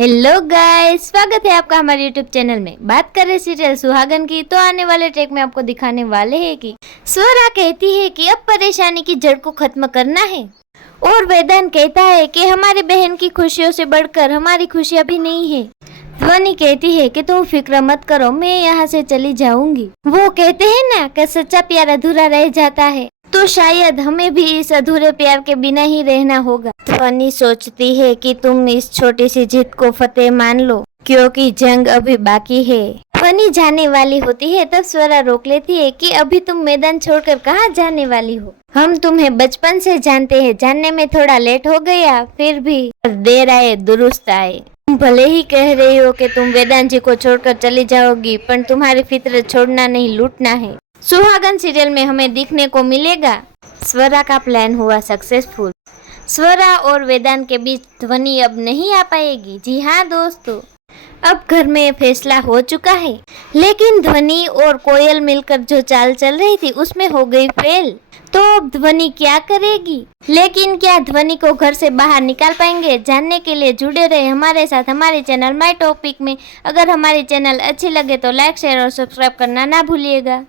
Hello guys, स्वागत है आपका हमारे यूट्यूब चैनल में। बात करें सीरियल सुहागन की, तो आने वाले ट्रैक में आपको दिखाने वाले हैं कि स्वरा कहती है कि अब परेशानी की जड़ को खत्म करना है, और वेदांत कहता है कि हमारी बहन की खुशियों से बढ़कर हमारी खुशियां भी नहीं है। ध्वनि कहती है कि तुम फिक्र मत करो, मैं यहाँ से चली जाऊंगी। वो कहते हैं ना कि सच्चा प्यार अधूरा रह जाता है, तो शायद हमें भी इस अधूरे प्यार के बिना ही रहना होगा। ध्वनि सोचती है कि तुम इस छोटी सी जीत को फतेह मान लो, क्योंकि जंग अभी बाकी है। ध्वनि जाने वाली होती है, तब स्वरा रोक लेती है कि अभी तुम मैदान छोड़कर कहाँ जाने वाली हो। हम तुम्हें बचपन से जानते हैं, जानने में थोड़ा लेट हो गया, फिर भी देर आए दुरुस्त आए। तुम भले ही कह रही हो कि तुम वेदांत जी को छोड़कर चली जाओगी, पर तुम्हारी फितरत छोड़ना नहीं, लूटना है। सुहागन सीरियल में हमें देखने को मिलेगा स्वरा का प्लान हुआ सक्सेसफुल। स्वरा और वेदांत के बीच ध्वनि अब नहीं आ पाएगी। जी हाँ दोस्तों, अब घर में फैसला हो चुका है, लेकिन ध्वनि और कोयल मिलकर जो चाल चल रही थी उसमें हो गई फेल। तो अब ध्वनि क्या करेगी? लेकिन क्या ध्वनि को घर से बाहर निकाल पाएंगे? जानने के लिए जुड़े रहे हमारे साथ हमारे चैनल माय टॉपिक में। अगर हमारी चैनल अच्छी लगे तो लाइक, शेयर और सब्सक्राइब करना ना भूलिएगा।